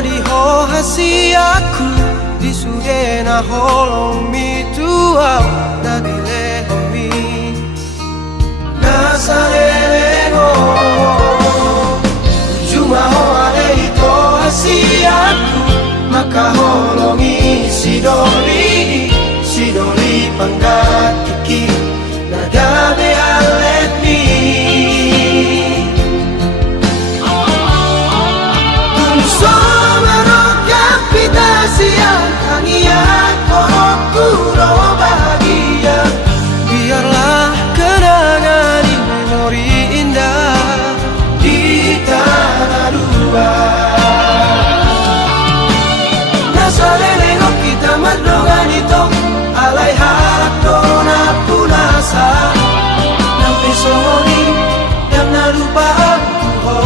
diho hasi aku disuge na holong mi tuau na dilehomi na salelego cuma ho ale ito hasi aku maka holongi sidoli panggat kiki na dabe alet mi biarlah kenangan di memori indah di tanah dua. Nasalelego kita madongan ito alay harap dona punasa ng pisoni yang nalupa ako.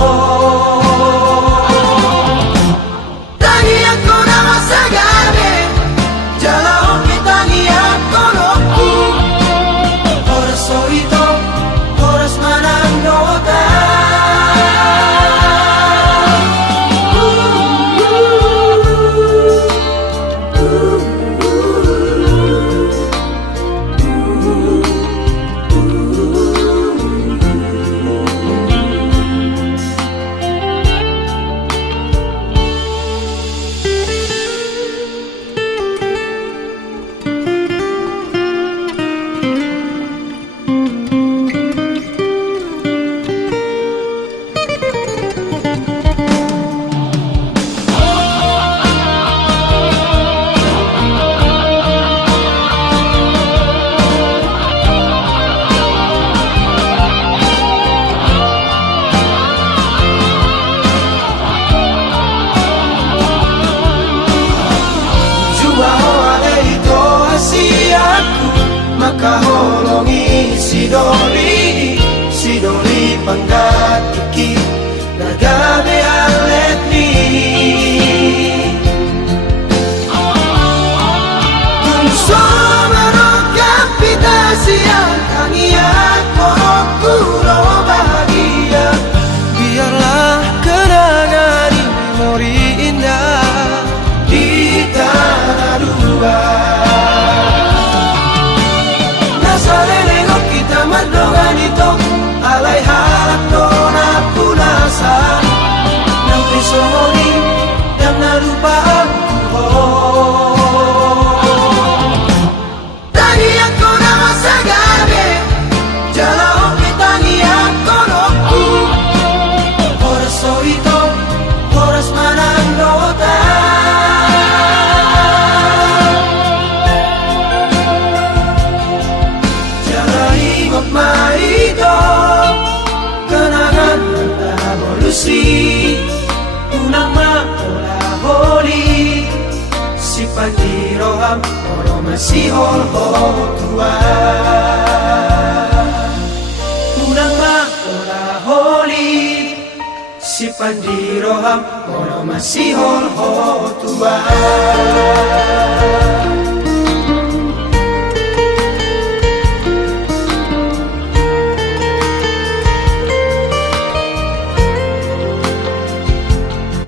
Tangi ako na masagabi jalao kitangi ako loku oras o ito oras man ang nota. Makaholongi sidoli panggat kiki nagabe alet ni Unso merokap pita siang tangian korokuro bahagia biarlah kenangan di memori indah di tanah dua. Nasalelego kita madongan ito alay harap dona punasa ng pisoni yang nalupa ako. Tangi ako na masagabi jalao kitangi ako loku oras o ito oras man ang nota. Maito kenangan evolusi unang makolaholi si pagdiroham oro masihol ho tua unang makolaholi si pagdiroham oro masihol ho tua.